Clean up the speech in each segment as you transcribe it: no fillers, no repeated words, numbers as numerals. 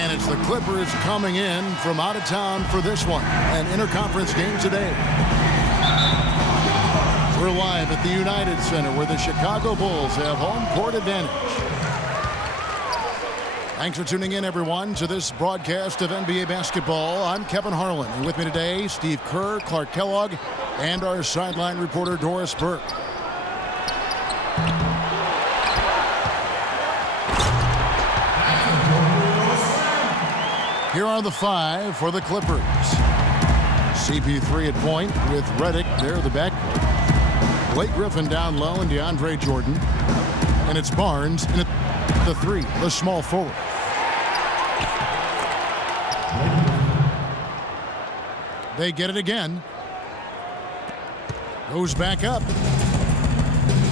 And it's the Clippers coming in from out of town for this one, an interconference game today. We're live at the United Center where the Chicago Bulls have home court advantage. Thanks for tuning in, everyone, to this broadcast of NBA basketball. I'm Kevin Harlan, and with me today, Steve Kerr, Clark Kellogg, and our sideline reporter, Doris Burke. Here are the five for the Clippers. CP3 at point with Redick there at the back. Blake Griffin down low and DeAndre Jordan. And it's Barnes in at the three, the small forward. They get it again. Goes back up.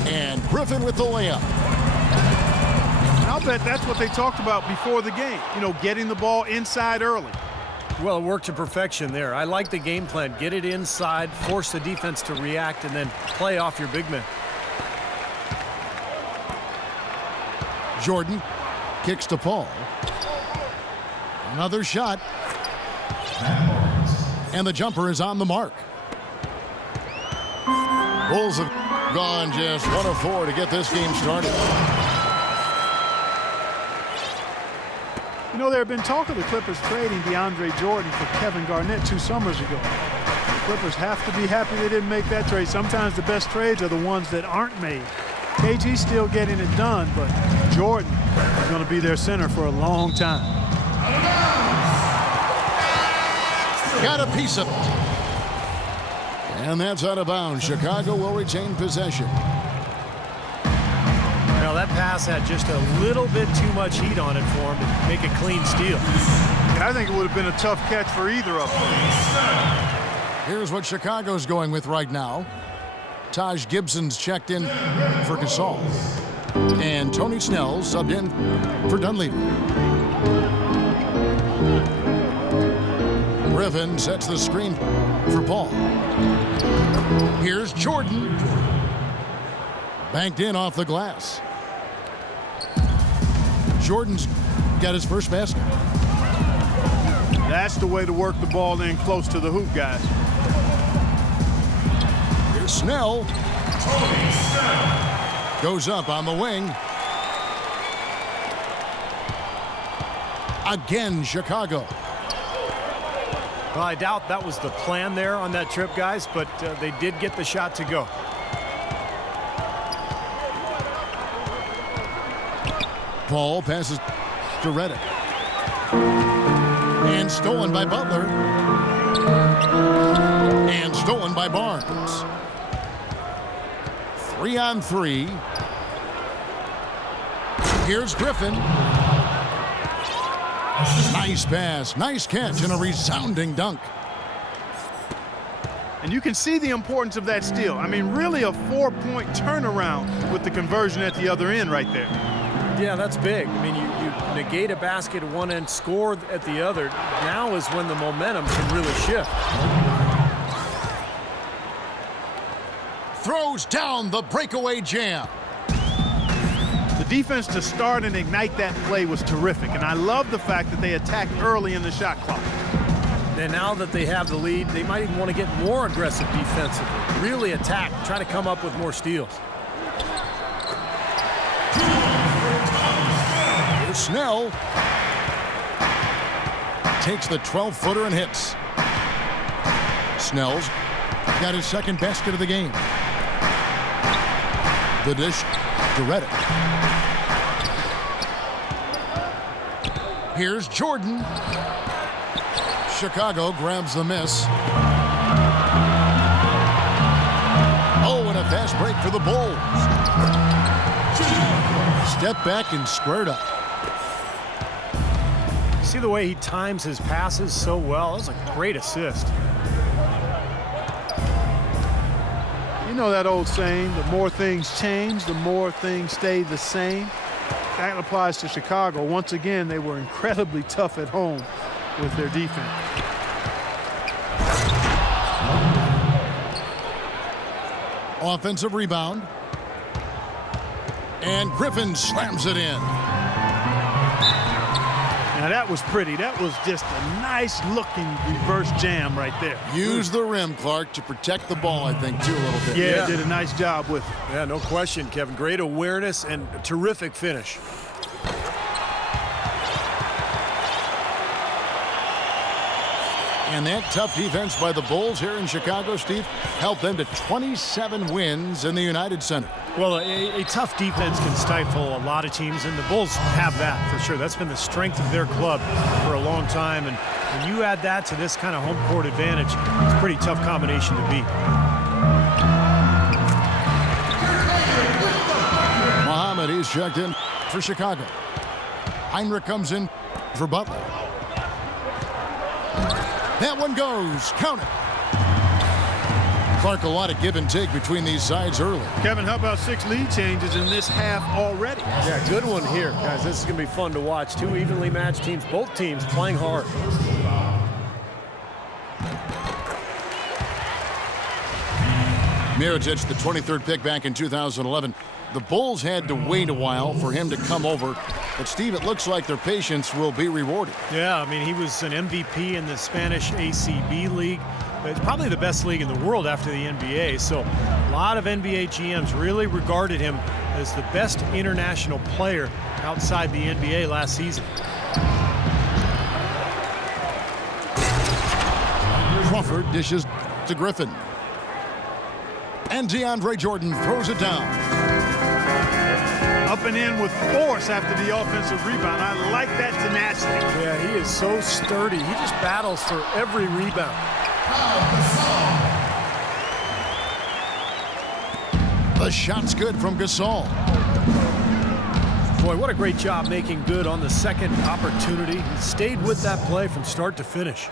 And Griffin with the layup. I'll bet that's what they talked about before the game. You know, getting the ball inside early. Well, it worked to perfection there. I like the game plan. Get it inside, force the defense to react, and then play off your big man. Jordan kicks to Paul. Another shot. And the jumper is on the mark. Bulls have gone just 1 of 4 to get this game started. You know, there had been talk of the Clippers trading DeAndre Jordan for Kevin Garnett 2 summers ago. The Clippers have to be happy they didn't make that trade. Sometimes the best trades are the ones that aren't made. KG's still getting it done, but Jordan is going to be their center for a long time. Got a piece of it. And that's out of bounds. Chicago will retain possession. Now that pass had just a little bit too much heat on it for him to make a clean steal. And I think it would have been a tough catch for either of them. Here's what Chicago's going with right now. Taj Gibson's checked in for Gasol. And Tony Snell subbed in for Dunleavy. Griffin sets the screen for Paul. Here's Jordan. Banked in off the glass. Jordan's got his first basket. That's the way to work the ball in close to the hoop, guys. Here's Snell. Goes up on the wing. Again, Chicago. Well, I doubt that was the plan there on that trip, guys, but they did get the shot to go. Paul passes to Redick. And stolen by Butler. And stolen by Barnes. 3-on-3. Here's Griffin. Nice pass, nice catch, and a resounding dunk. And you can see the importance of that steal. I mean, really a 4-point turnaround with the conversion at the other end right there. Yeah, that's big. I mean, you negate a basket at one end, score at the other. Now is when the momentum can really shift. Throws down the breakaway jam. The defense to start and ignite that play was terrific, and I love the fact that they attacked early in the shot clock. And now that they have the lead, they might even want to get more aggressive defensively. Really attack, try to come up with more steals. Here's Snell. Takes the 12-footer and hits. Snell's got his second basket of the game. The dish to Redick. Here's Jordan. Chicago grabs the miss. Oh, and a fast break for the Bulls. Step back and squared up. See the way he times his passes so well? That was a great assist. You know that old saying, the more things change, the more things stay the same. That applies to Chicago. Once again, they were incredibly tough at home with their defense. Offensive rebound. And Griffin slams it in. Now that was pretty. That was just a nice looking reverse jam right there. Use the rim, Clark, to protect the ball, I think, too, a little bit. Yeah, did a nice job with it. Yeah, no question, Kevin. Great awareness and a terrific finish. And that tough defense by the Bulls here in Chicago, Steve, helped them to 27 wins in the United Center. Well, a tough defense can stifle a lot of teams, and the Bulls have that for sure. That's been the strength of their club for a long time, and when you add that to this kind of home court advantage, it's a pretty tough combination to beat. Muhammad, he's checked in for Chicago. Heinrich comes in for Butler. That one goes. Count it. Clark, a lot of give and take between these sides early. Kevin, how about 6 lead changes in this half already? Yeah, good one here, guys. This is going to be fun to watch. 2 evenly matched teams, both teams playing hard. Mirotic, the 23rd pick back in 2011. The Bulls had to wait a while for him to come over. But, Steve, it looks like their patience will be rewarded. Yeah, I mean, he was an MVP in the Spanish ACB League. It's probably the best league in the world after the NBA. So a lot of NBA GMs really regarded him as the best international player outside the NBA last season. Crawford dishes to Griffin. And DeAndre Jordan throws it down. Up and in with force after the offensive rebound. I like that tenacity. Yeah, he is so sturdy. He just battles for every rebound. The shot's good from Gasol. Boy, what a great job making good on the second opportunity. He stayed with that play from start to finish.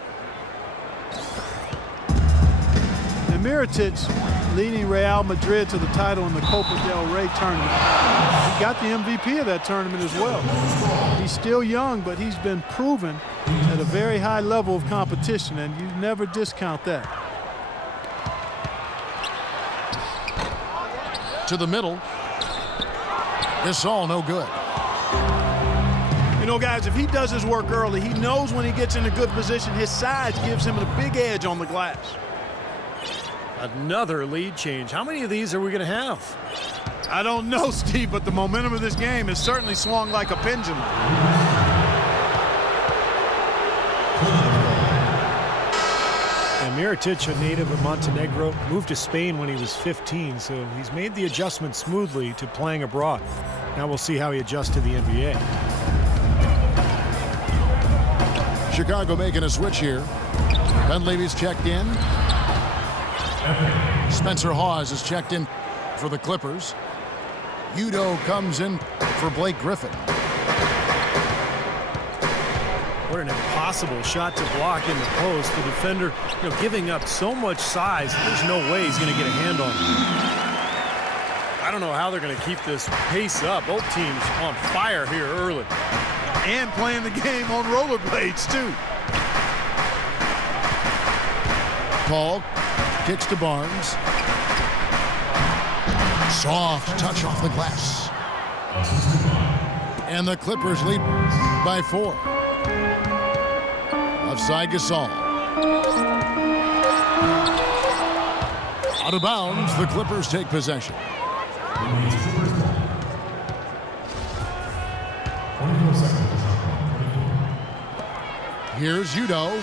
And Mirotic leading Real Madrid to the title in the Copa del Rey tournament. He got the MVP of that tournament as well. He's still young, but he's been proven at a very high level of competition, and you never discount that. To the middle. Gasol no good. You know, guys, if he does his work early, he knows when he gets in a good position, his size gives him a big edge on the glass. Another lead change. How many of these are we going to have? I don't know, Steve, but the momentum of this game has certainly swung like a pendulum. And Mirotic, a native of Montenegro, moved to Spain when he was 15, so he's made the adjustment smoothly to playing abroad. Now we'll see how he adjusts to the NBA. Chicago making a switch here. Dunleavy's checked in. Spencer Hawes is checked in for the Clippers. Udo comes in for Blake Griffin. What an impossible shot to block in the post. The defender, giving up so much size, there's no way he's going to get a hand on it. I don't know how they're going to keep this pace up. Both teams on fire here early. And playing the game on rollerblades, too. Paul kicks to Barnes. Soft touch off the glass. And the Clippers lead by 4. Offside Gasol. Out of bounds, the Clippers take possession. Here's Udo.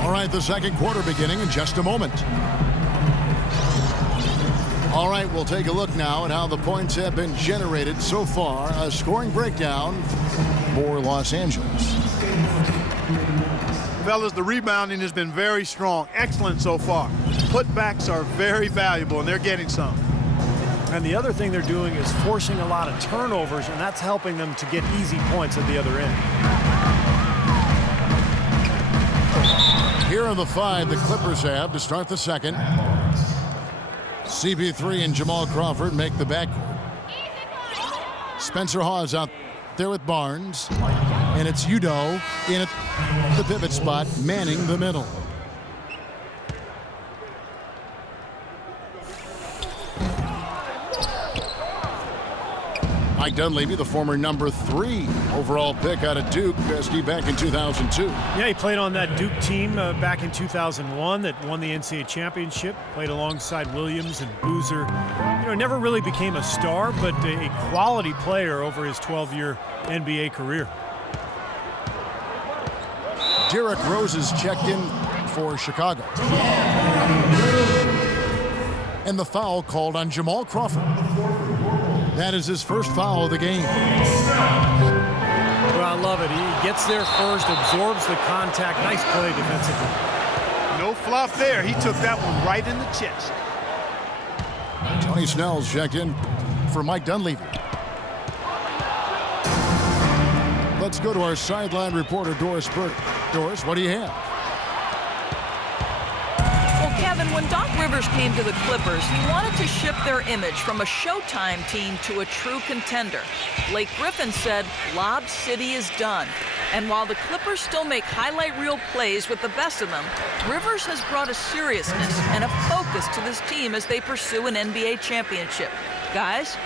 All right, the second quarter beginning in just a moment. All right, we'll take a look now at how the points have been generated so far. A scoring breakdown for Los Angeles. Fellas, the rebounding has been very strong. Excellent so far. Putbacks are very valuable, and they're getting some. And the other thing they're doing is forcing a lot of turnovers, and that's helping them to get easy points at the other end. Here are the 5 the Clippers have to start the second. CP3 and Jamal Crawford make the backcourt. Spencer Hawes out there with Barnes. And it's Udo in at the pivot spot, manning the middle. Mike Dunleavy, the former #3 overall pick out of Duke, Steve, back in 2002. Yeah, he played on that Duke team back in 2001 that won the NCAA championship, played alongside Williams and Boozer. Never really became a star, but a quality player over his 12-year NBA career. Derrick Rose is checked in for Chicago. And the foul called on Jamal Crawford. That is his first foul of the game. Well, I love it. He gets there first, absorbs the contact. Nice play defensively. No fluff there. He took that one right in the chest. Tony Snell's checked in for Mike Dunleavy. Let's go to our sideline reporter, Doris Burke. Doris, what do you have? Kevin, when Doc Rivers came to the Clippers, he wanted to shift their image from a Showtime team to a true contender. Blake Griffin said, Lob City is done. And while the Clippers still make highlight reel plays with the best of them, Rivers has brought a seriousness and a focus to this team as they pursue an NBA championship. Guys?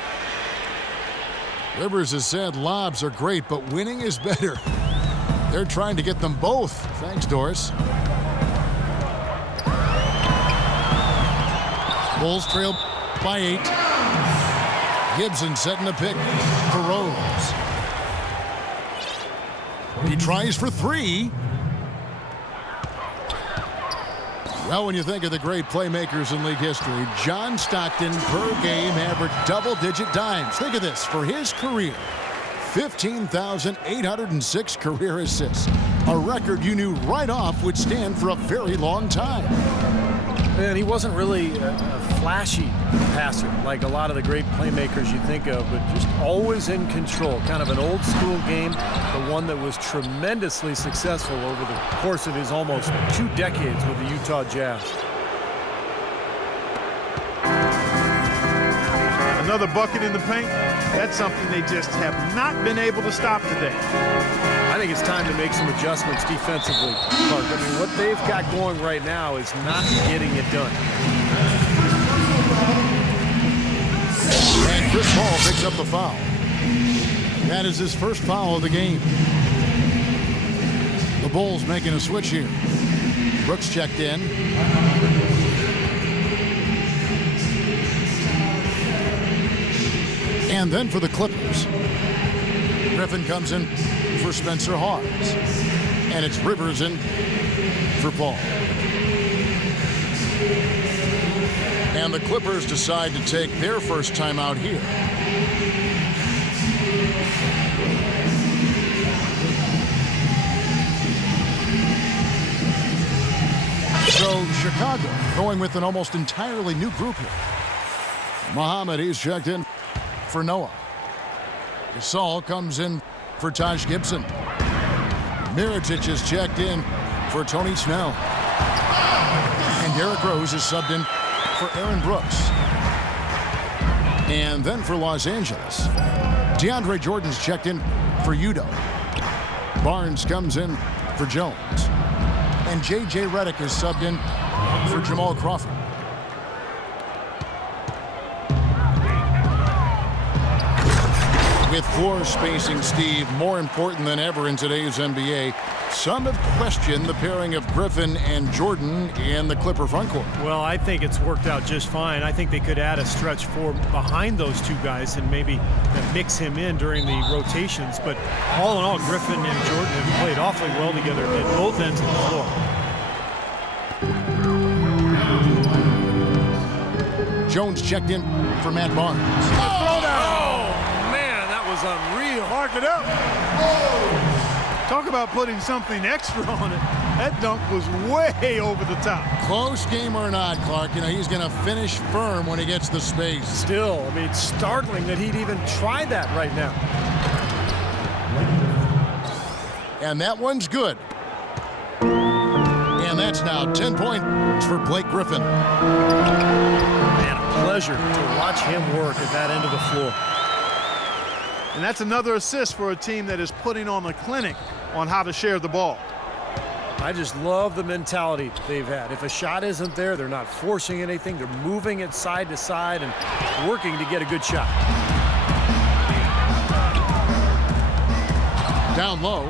Rivers has said lobs are great, but winning is better. They're trying to get them both. Thanks, Doris. Bulls trail by 8. Gibson setting the pick for Rose. He tries for 3. Well, when you think of the great playmakers in league history, John Stockton per game averaged double-digit dimes. Think of this. For his career, 15,806 career assists. A record you knew right off would stand for a very long time. Man, he wasn't really a flashy passer like a lot of the great playmakers you think of, but just always in control. Kind of an old school game, the one that was tremendously successful over the course of his almost 2 decades with the Utah Jazz. Another bucket in the paint. That's something they just have not been able to stop today. I think it's time to make some adjustments defensively, Clark. I mean, what they've got going right now is not getting it done. And Chris Paul picks up the foul. That is his first foul of the game. The Bulls making a switch here. Brooks checked in. And then for the Clippers, Griffin comes in for Spencer Hawes. And it's Rivers in for Paul. And the Clippers decide to take their first time out here. So Chicago going with an almost entirely new group here. Muhammad, he's checked in for Noah. Gasol comes in for Taj Gibson. Mirotic is checked in for Tony Snell. And Derrick Rose is subbed in for Aaron Brooks. And then for Los Angeles, DeAndre Jordan's checked in for Udo. Barnes comes in for Jones. And J.J. Redick is subbed in for Jamal Crawford. With floor spacing, Steve, more important than ever in today's NBA, some have questioned the pairing of Griffin and Jordan in the Clipper frontcourt. Well, I think it's worked out just fine. I think they could add a stretch 4 behind those 2 guys and maybe mix him in during the rotations. But all in all, Griffin and Jordan have played awfully well together at both ends of the floor. Jones checked in for Matt Barnes. Unreal. Mark it up. Talk about putting something extra on it. That dunk was way over the top. Close game or not, Clark, he's going to finish firm when he gets the space. Still, I mean, it's startling that he'd even try that right now. And that one's good. And that's now 10 points for Blake Griffin. Man, a pleasure to watch him work at that end of the floor. And that's another assist for a team that is putting on a clinic on how to share the ball. I just love the mentality they've had. If a shot isn't there, they're not forcing anything. They're moving it side to side and working to get a good shot. Down low.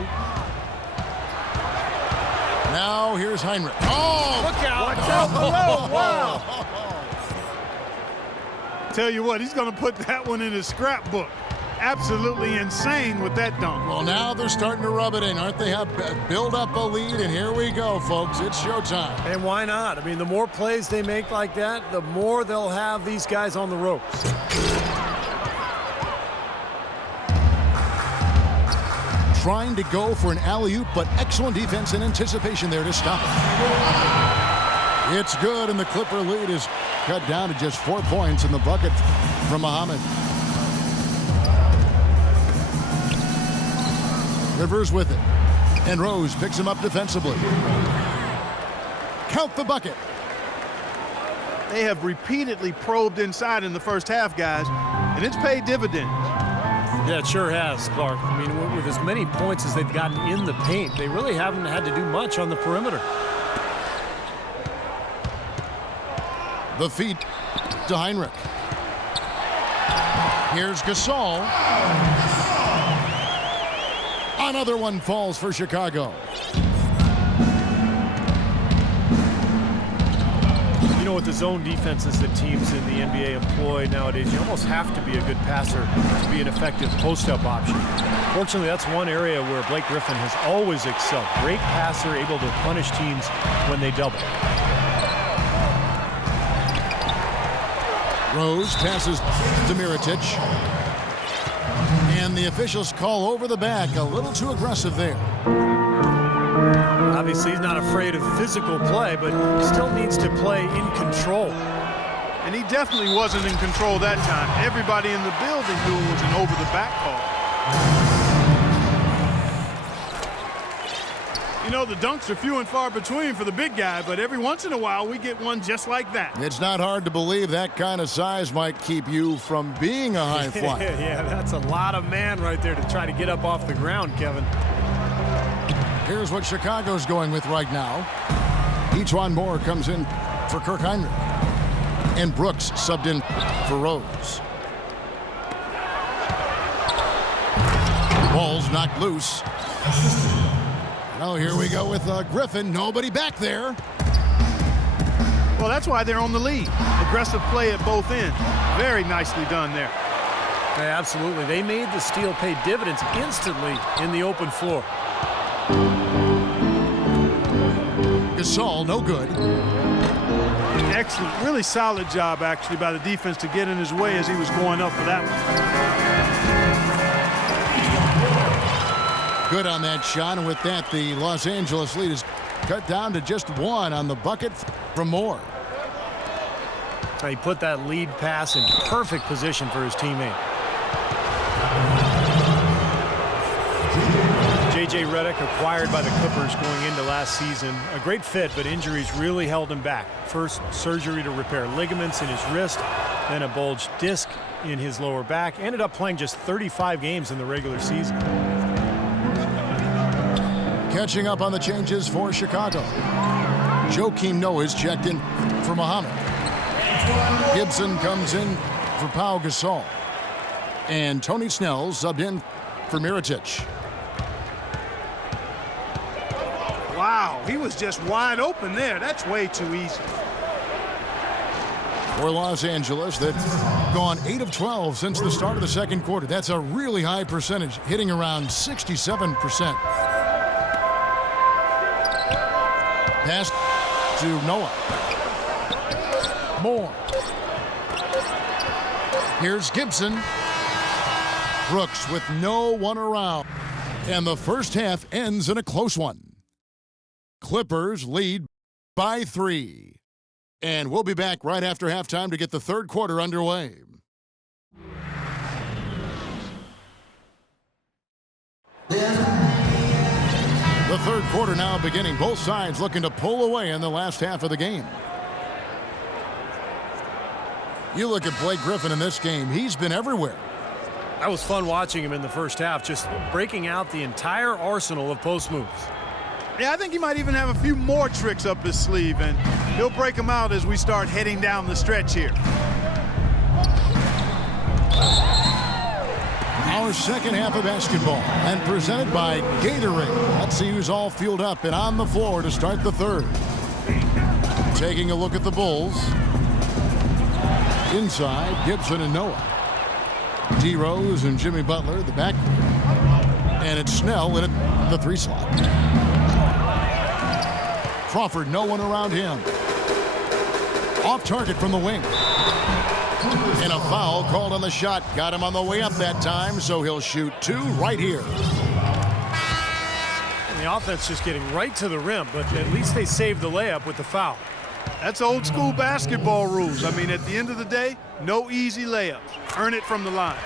Now here's Heinrich. Oh! Look out! Watch out below! Wow! Tell you what, he's going to put that one in his scrapbook. Absolutely insane with that dunk. Well, now they're starting to rub it in, aren't they? Have build up a lead, and here we go, folks. It's showtime. And why not? I mean, the more plays they make like that, the more they'll have these guys on the ropes. Trying to go for an alley-oop, but excellent defense and anticipation there to stop it. It's good, and the Clipper lead is cut down to just 4 points in the bucket from Muhammad. Rivers with it, and Rose picks him up defensively. Count the bucket. They have repeatedly probed inside in the first half, guys, and it's paid dividends. Yeah, it sure has, Clark. I mean, with as many points as they've gotten in the paint, they really haven't had to do much on the perimeter. The feed to Heinrich. Here's Gasol. Another one falls for Chicago. You know, with the zone defenses that teams in the NBA employ nowadays, you almost have to be a good passer to be an effective post-up option. Fortunately, that's one area where Blake Griffin has always excelled. Great passer, able to punish teams when they double. Rose passes to Mirotic. And the officials call over the back. A little too aggressive there. Obviously, he's not afraid of physical play, but still needs to play in control. And he definitely wasn't in control that time. Everybody in the building knew it was an over-the-back call. You know, the dunks are few and far between for the big guy, but every once in a while we get one just like that. It's not hard to believe that kind of size might keep you from being a high flyer. Yeah, that's a lot of man right there to try to get up off the ground, Kevin. Here's what Chicago's going with right now. Ejuan Moore comes in for Kirk Heinrich. And Brooks subbed in for Rose. Ball's knocked loose. Now here we go with Griffin. Nobody back there. Well, that's why they're on the lead. Aggressive play at both ends. Very nicely done there. Yeah, absolutely. They made the steal pay dividends instantly in the open floor. Gasol, no good. Excellent. Really solid job, actually, by the defense to get in his way as he was going up for that one. Good on that shot, and with that, the Los Angeles lead is cut down to just 1 on the bucket from Moore. He put that lead pass in perfect position for his teammate. J.J. Redick, acquired by the Clippers going into last season. A great fit, but injuries really held him back. First, surgery to repair ligaments in his wrist, then a bulged disc in his lower back. Ended up playing just 35 games in the regular season. Catching up on the changes for Chicago. Joakim Noah is checked in for Muhammad. Gibson comes in for Pau Gasol. And Tony Snell subbed in for Mirotic. Wow, he was just wide open there. That's way too easy. For Los Angeles, that's gone 8 of 12 since the start of the second quarter. That's a really high percentage, hitting around 67%. Pass to Noah. Moore. Here's Gibson. Brooks with no one around. And the first half ends in a close one. Clippers lead by 3. And we'll be back right after halftime to get the third quarter underway. The third quarter now beginning. Both sides looking to pull away in the last half of the game. You look at Blake Griffin in this game. He's been everywhere. That was fun watching him in the first half, just breaking out the entire arsenal of post moves. Yeah, I think he might even have a few more tricks up his sleeve, and he'll break them out as we start heading down the stretch here. Our second half of basketball, and presented by Gatorade. Let's see who's all fueled up and on the floor to start the third. Taking a look at the Bulls. Inside, Gibson and Noah. D. Rose and Jimmy Butler, the backcourt. And it's Snell in the 3 slot. Crawford, no one around him. Off target from the wing. And a foul called on the shot. Got him on the way up that time, so he'll shoot 2 right here. And the offense just getting right to the rim, but at least they saved the layup with the foul. That's old school basketball rules. I mean, at the end of the day, no easy layups. Earn it from the line.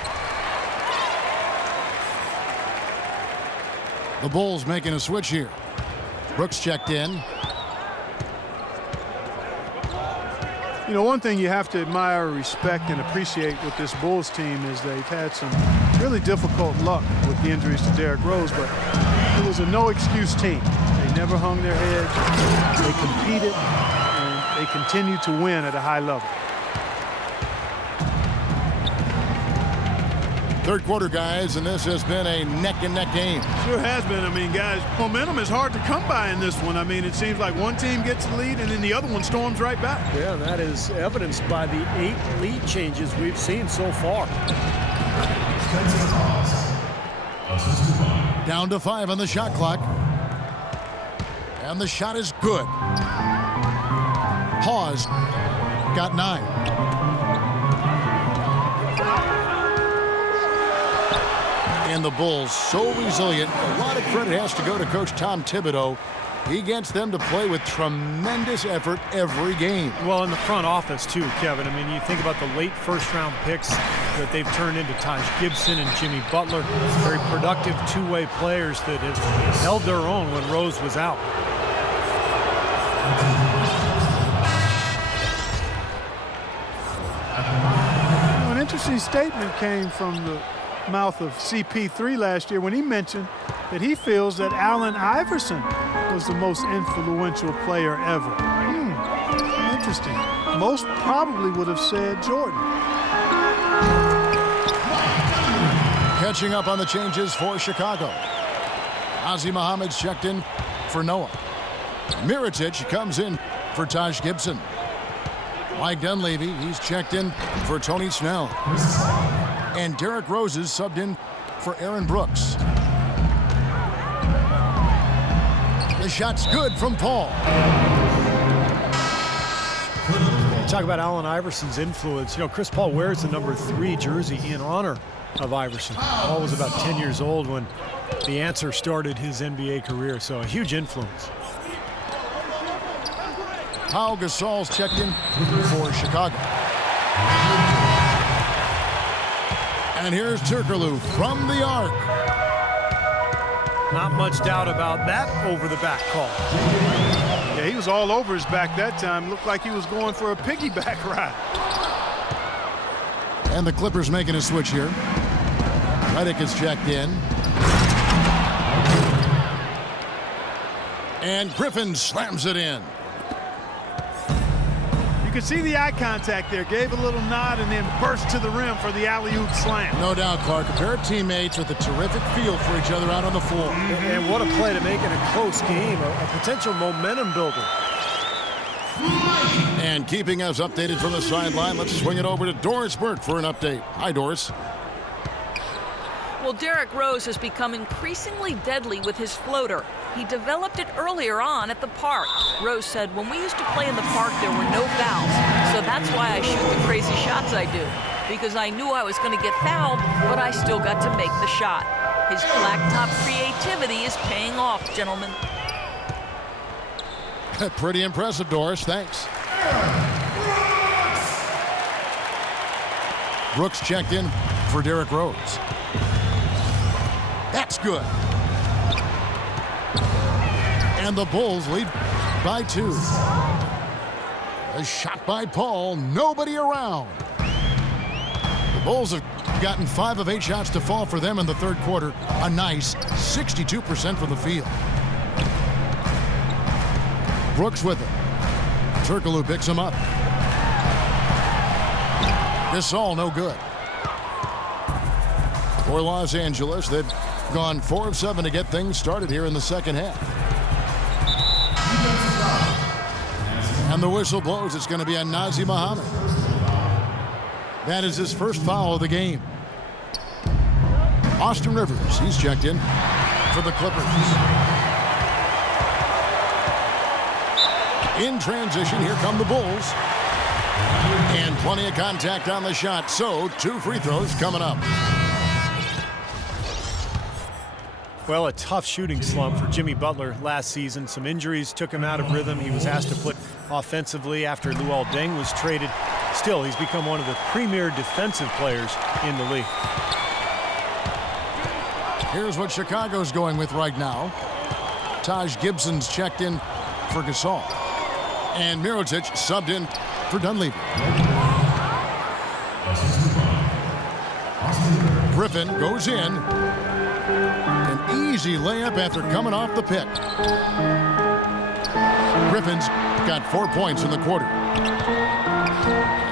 The Bulls making a switch here. Brooks checked in. You know, one thing you have to admire, respect, and appreciate with this Bulls team is they've had some really difficult luck with the injuries to Derrick Rose, but it was a no-excuse team. They never hung their heads. They competed, and they continued to win at a high level. Third quarter, guys, and this has been a neck-and-neck game. Sure has been. I mean, guys, momentum is hard to come by in this one. I mean, it seems like one team gets the lead and then the other one storms right back. Yeah, that is evidenced by the 8 lead changes we've seen so far. Down to 5 on the shot clock. And the shot is good. Hawes got 9. And the Bulls so resilient. A lot of credit has to go to Coach Tom Thibodeau. He gets them to play with tremendous effort every game. Well, in the front office, too, Kevin. I mean, you think about the late first-round picks that they've turned into Taj Gibson and Jimmy Butler. Very productive two-way players that have held their own when Rose was out. An interesting statement came from the mouth of CP3 last year when he mentioned that he feels that Allen Iverson was the most influential player ever. Interesting. Most probably would have said Jordan. Catching up on the changes for Chicago. Ozzie Muhammad's checked in for Noah. Mirotic comes in for Taj Gibson. Mike Dunleavy, he's checked in for Tony Snell. And Derrick Rose is subbed in for Aaron Brooks. The shot's good from Paul. Talk about Allen Iverson's influence. You know, Chris Paul wears the number 3 jersey in honor of Iverson. Paul was about 10 years old when the answer started his NBA career, so a huge influence. Pau Gasol's checked in for Chicago. And here's Turkoglu from the arc. Not much doubt about that over-the-back call. Yeah, he was all over his back that time. Looked like he was going for a piggyback ride. And the Clippers making a switch here. Redick is checked in. And Griffin slams it in. You could see the eye contact there. Gave a little nod and then burst to the rim for the alley-oop slam. No doubt, Clark. A pair of teammates with a terrific feel for each other out on the floor. And what a play to make in a close game, a potential momentum builder. And keeping us updated from the sideline, let's swing it over to Doris Burke for an update. Hi, Doris. Well, Derrick Rose has become increasingly deadly with his floater. He developed it earlier on at the park. Rose said, when we used to play in the park, there were no fouls. So that's why I shoot the crazy shots I do. Because I knew I was going to get fouled, but I still got to make the shot. His blacktop creativity is paying off, gentlemen. Pretty impressive, Doris. Thanks. Brooks checked in for Derrick Rose. That's good. And the Bulls lead by 2. A shot by Paul. Nobody around. The Bulls have gotten 5 of 8 shots to fall for them in the third quarter. A nice 62% from the field. Brooks with it. Turkoglu picks him up. This all no good. For Los Angeles, they've gone 4 of 7 to get things started here in the second half. And the whistle blows. It's going to be on Nazr Mohammed. That is his first foul of the game. Austin Rivers, he's checked in for the Clippers. In transition, here come the Bulls. And plenty of contact on the shot, so 2 free throws coming up. Well, a tough shooting slump for Jimmy Butler last season. Some injuries took him out of rhythm. He was asked to put offensively after Luol Deng was traded. Still, he's become one of the premier defensive players in the league. Here's what Chicago's going with right now. Taj Gibson's checked in for Gasol. And Mirotic subbed in for Dunleavy. Griffin goes in. An easy layup after coming off the pick. Griffin's got 4 points in the quarter.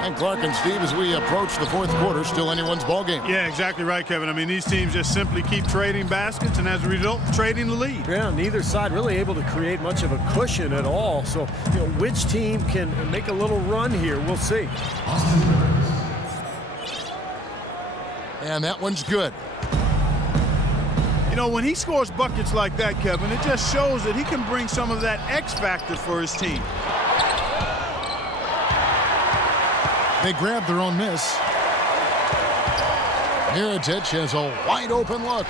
And Clark and Steve, as we approach the fourth quarter, still anyone's ball game. Yeah, exactly right, Kevin. I mean, these teams just simply keep trading baskets, and as a result, trading the lead. Yeah, neither side really able to create much of a cushion at all. So, which team can make a little run here? We'll see. And that one's good. You know, when he scores buckets like that, Kevin, it just shows that he can bring some of that X factor for his team. They grab their own miss. Mirotic has a wide open look.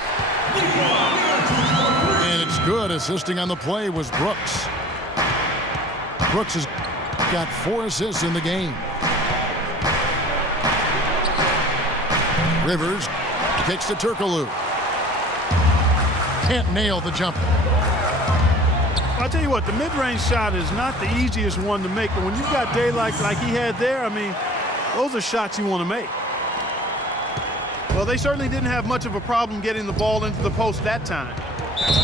And it's good. Assisting on the play was Brooks. Brooks has got 4 assists in the game. Rivers kicks to Turkoglu. Can't nail the jumper. I'll tell you what, the mid-range shot is not the easiest one to make, but when you've got daylight like he had there, I mean, those are shots you want to make. Well, they certainly didn't have much of a problem getting the ball into the post that time.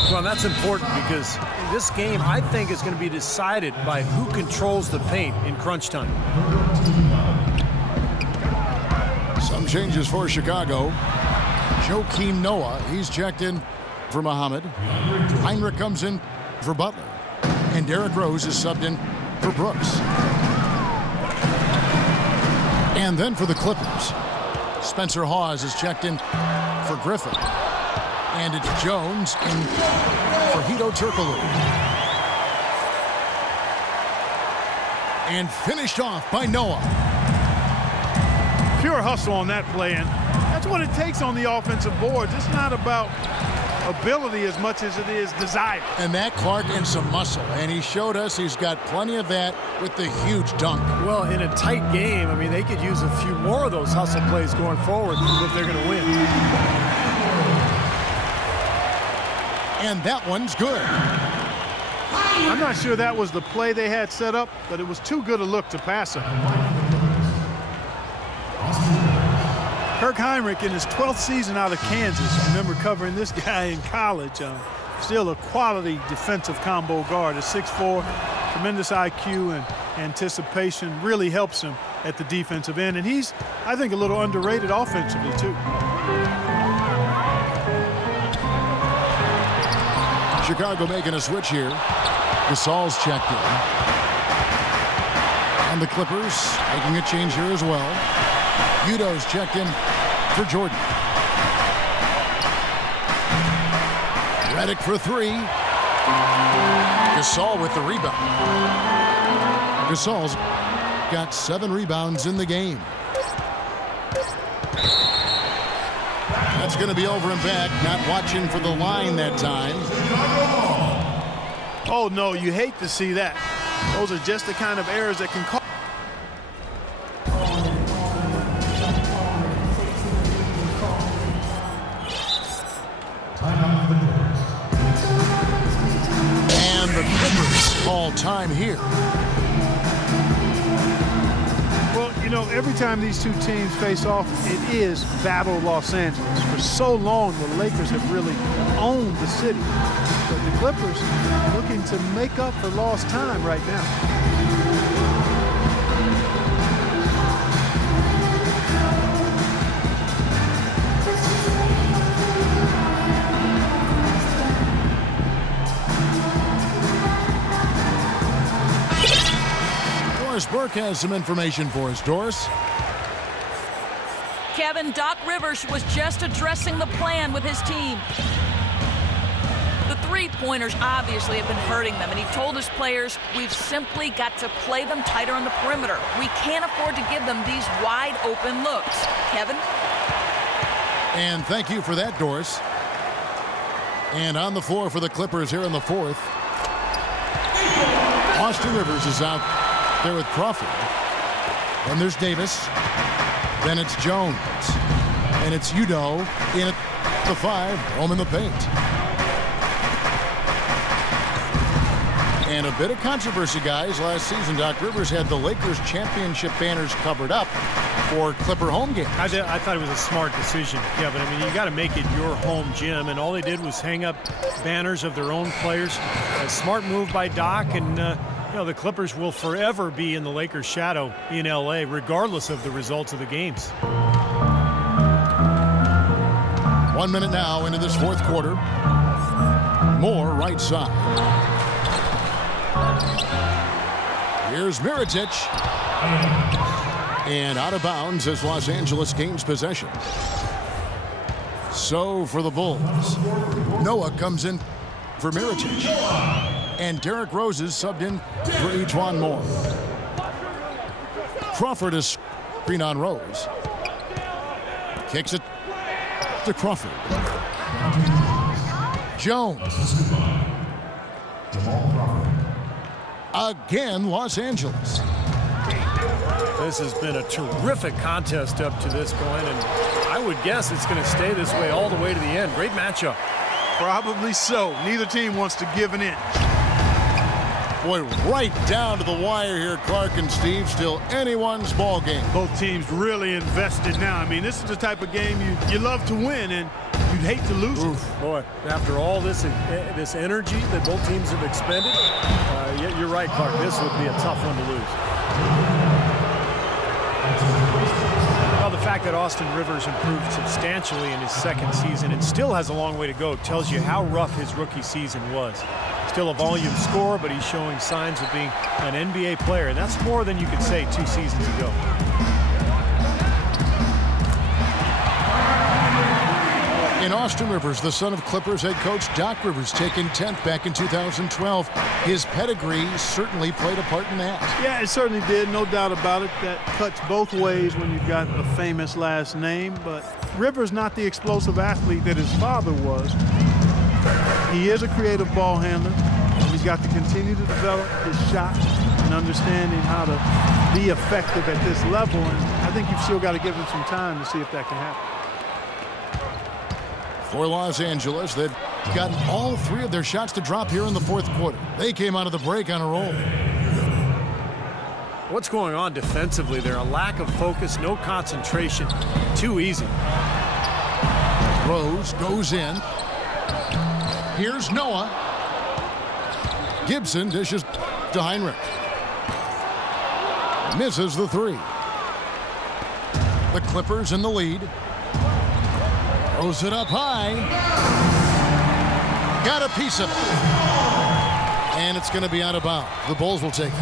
Well, that's important because this game, I think, is going to be decided by who controls the paint in crunch time. Some changes for Chicago. Joakim Noah, he's checked in for Mohammed. Heinrich comes in for Butler. And Derrick Rose is subbed in for Brooks. And then for the Clippers, Spencer Hawes is checked in for Griffin. And it's Jones in for Hedo Turkoglu. And finished off by Noah. Pure hustle on that play, and that's what it takes on the offensive boards. It's not about ability as much as it is desire. And that, Clark, and some muscle. And he showed us he's got plenty of that with the huge dunk. Well, in a tight game, I mean, they could use a few more of those hustle plays going forward if they're going to win. And that one's good. I'm not sure that was the play they had set up, but it was too good a look to pass it. Kirk Heinrich in his 12th season out of Kansas. Remember covering this guy in college. Still a quality defensive combo guard. At 6'4", tremendous IQ and anticipation really helps him at the defensive end. And he's, I think, a little underrated offensively, too. Chicago making a switch here. Gasol's checked in. And the Clippers making a change here as well. Udo's checked in for Jordan. Redick for 3. Gasol with the rebound. Gasol's got 7 rebounds in the game. That's going to be over and back. Not watching for the line that time. Oh, no, you hate to see that. Those are just the kind of errors that can cause. And the Clippers call time here. Well, you know, every time these two teams face off, it is Battle Los Angeles. For so long, the Lakers have really owned the city. But the Clippers looking to make up for lost time right now. Doris Burke has some information for us. Doris? Kevin, Doc Rivers was just addressing the plan with his team. The three-pointers obviously have been hurting them, and he told his players, we've simply got to play them tighter on the perimeter. We can't afford to give them these wide-open looks. Kevin? And thank you for that, Doris. And on the floor for the Clippers here in the fourth, Austin Rivers is out there with Crawford. And there's Davis. Then it's Jones. And it's Udoh in at the 5, home in the paint. And a bit of controversy, guys. Last season, Doc Rivers had the Lakers championship banners covered up for Clipper home games. I thought it was a smart decision, Kevin. I mean, you got to make it your home gym, and all they did was hang up banners of their own players. A smart move by Doc, and the Clippers will forever be in the Lakers' shadow in L.A., regardless of the results of the games. 1 minute now into this fourth quarter. More right side. Here's Mirotic. And out of bounds as Los Angeles gains possession. So for the Bulls, Noah comes in for Mirotic. And Derrick Rose is subbed in for E'Twaun Moore. Crawford is screen on Rose. Kicks it to Crawford. Jones. Again, Los Angeles. This has been a terrific contest up to this point, and I would guess it's going to stay this way all the way to the end. Great matchup. Probably so. Neither team wants to give an inch. Boy, right down to the wire here, Clark and Steve. Still anyone's ball game. Both teams really invested now. I mean, this is the type of game you love to win, and you'd hate to lose it. Boy, after all this energy that both teams have expended, you're right, Clark. This would be a tough one to lose. Well, the fact that Austin Rivers improved substantially in his second season and still has a long way to go tells you how rough his rookie season was. Still a volume scorer, but he's showing signs of being an NBA player, and that's more than you could say 2 seasons ago. In Austin Rivers, the son of Clippers head coach Doc Rivers, taken 10th back in 2012. His pedigree certainly played a part in that. Yeah, it certainly did, no doubt about it. That cuts both ways when you've got a famous last name, but Rivers not the explosive athlete that his father was. He is a creative ball handler. He's got to continue to develop his shot and understanding how to be effective at this level, and I think you've still got to give him some time to see if that can happen. For Los Angeles, they've gotten all 3 of their shots to drop here in the fourth quarter. They came out of the break on a roll. What's going on defensively there? A lack of focus, no concentration. Too easy. Rose goes in. Here's Noah. Gibson dishes to Heinrich. Misses the 3. The Clippers in the lead. Throws it up high. Got a piece of it. And it's going to be out of bounds. The Bulls will take it.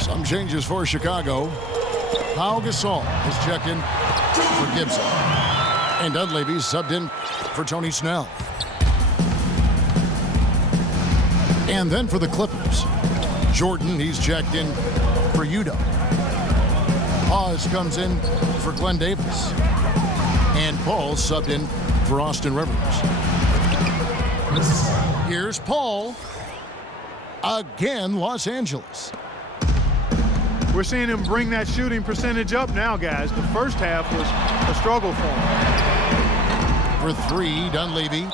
Some changes for Chicago. Pau Gasol has checked in for Gibson. And Dunleavy's subbed in for Tony Snell. And then for the Clippers, Jordan, he's checked in for Udoh. Oz comes in for Glenn Davis. And Paul subbed in for Austin Rivers. Here's Paul. Again, Los Angeles. We're seeing him bring that shooting percentage up now, guys. The first half was a struggle for him. For 3, Dunleavy.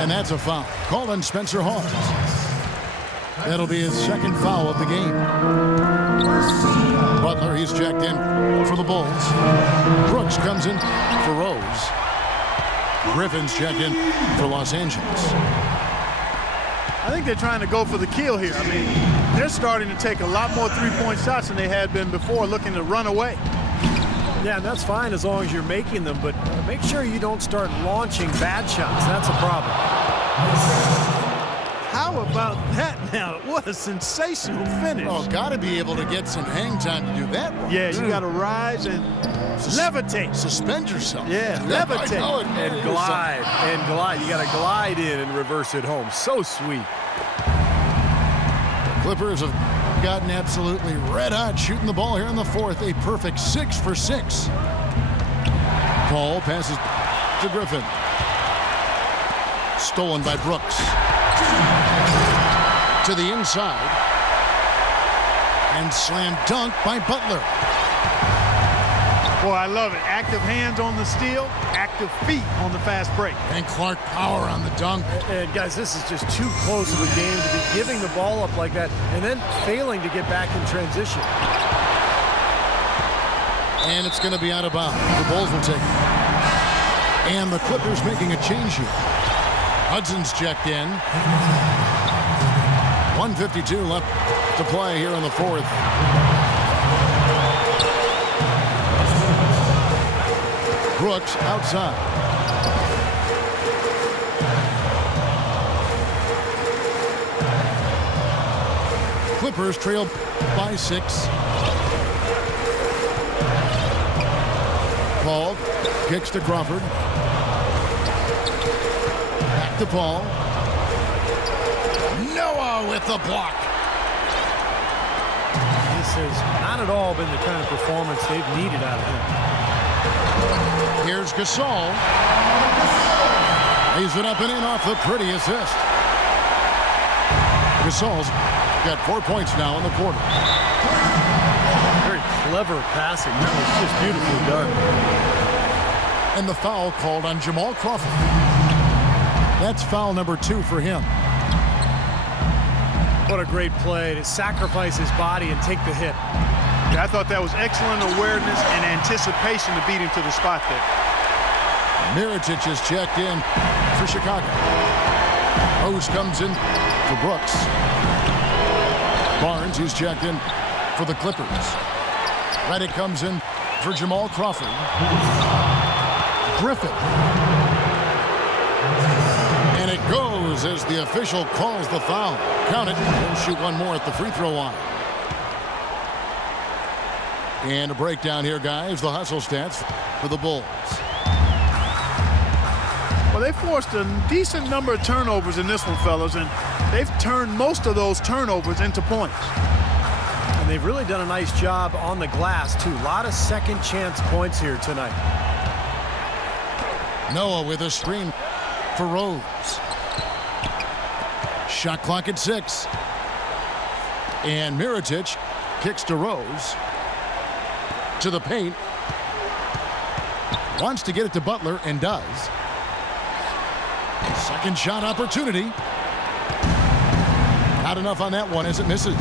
And that's a foul. Called on Spencer Hawes. That'll be his second foul of the game. Butler, he's checked in for the Bulls. Brooks comes in for Rose. Griffin's checked in for Los Angeles. I think they're trying to go for the kill here. I mean, they're starting to take a lot more three-point shots than they had been before, looking to run away. Yeah, and that's fine as long as you're making them, but make sure you don't start launching bad shots. That's a problem. How How about that now? What a sensational finish. Oh, got to be able to get some hang time to do that one. Yeah, you got to rise and levitate. Suspend yourself. Yeah, I levitate. know it. And glide, and glide. You got to glide in and reverse it home. So sweet. Clippers have gotten absolutely red hot shooting the ball here in the fourth. A perfect 6 for 6. Paul passes to Griffin. Stolen by Brooks. To the inside. And slam dunk by Butler. Boy, I love it. Active hands on the steal, active feet on the fast break. And Clark power on the dunk. And guys, this is just too close of a game to be giving the ball up like that and then failing to get back in transition. And it's going to be out of bounds. The Bulls will take it. And the Clippers making a change here. Hudson's checked in. 1:52 left to play here in the fourth. Brooks outside. Clippers trail by 6. Paul kicks to Crawford. Back to Paul. Noah with the block. This has not at all been the kind of performance they've needed out of him. Here's Gasol. Lays it up and in off the pretty assist. Gasol's got 4 points now in the quarter. Very clever passing. That was just beautifully done. And the foul called on Jamal Crawford. That's foul number 2 for him. What a great play to sacrifice his body and take the hit. Yeah, I thought that was excellent awareness and anticipation to beat him to the spot there. Mirotic is checked in for Chicago. Rose comes in for Brooks. Barnes is checked in for the Clippers. Redick comes in for Jamal Crawford. Griffin. And it goes as the official calls the foul. Count it. He'll shoot one more at the free throw line. And a breakdown here, guys. The hustle stats for the Bulls. Well, they forced a decent number of turnovers in this one, fellas, and they've turned most of those turnovers into points. And they've really done a nice job on the glass, too. A lot of second chance points here tonight. Noah with a screen for Rose. Shot clock at 6. And Mirotic kicks to Rose. To the paint. Wants to get it to Butler and does. Second shot opportunity. Not enough on that one as it misses.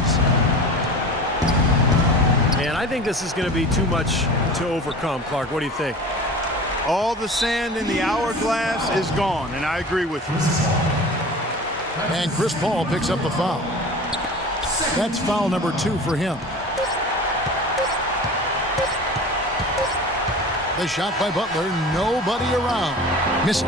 And I think this is going to be too much to overcome, Clark. What do you think? All the sand in the hourglass is gone, and I agree with you. And Chris Paul picks up the foul. That's foul number 2 for him. The shot by Butler, nobody around. Misses.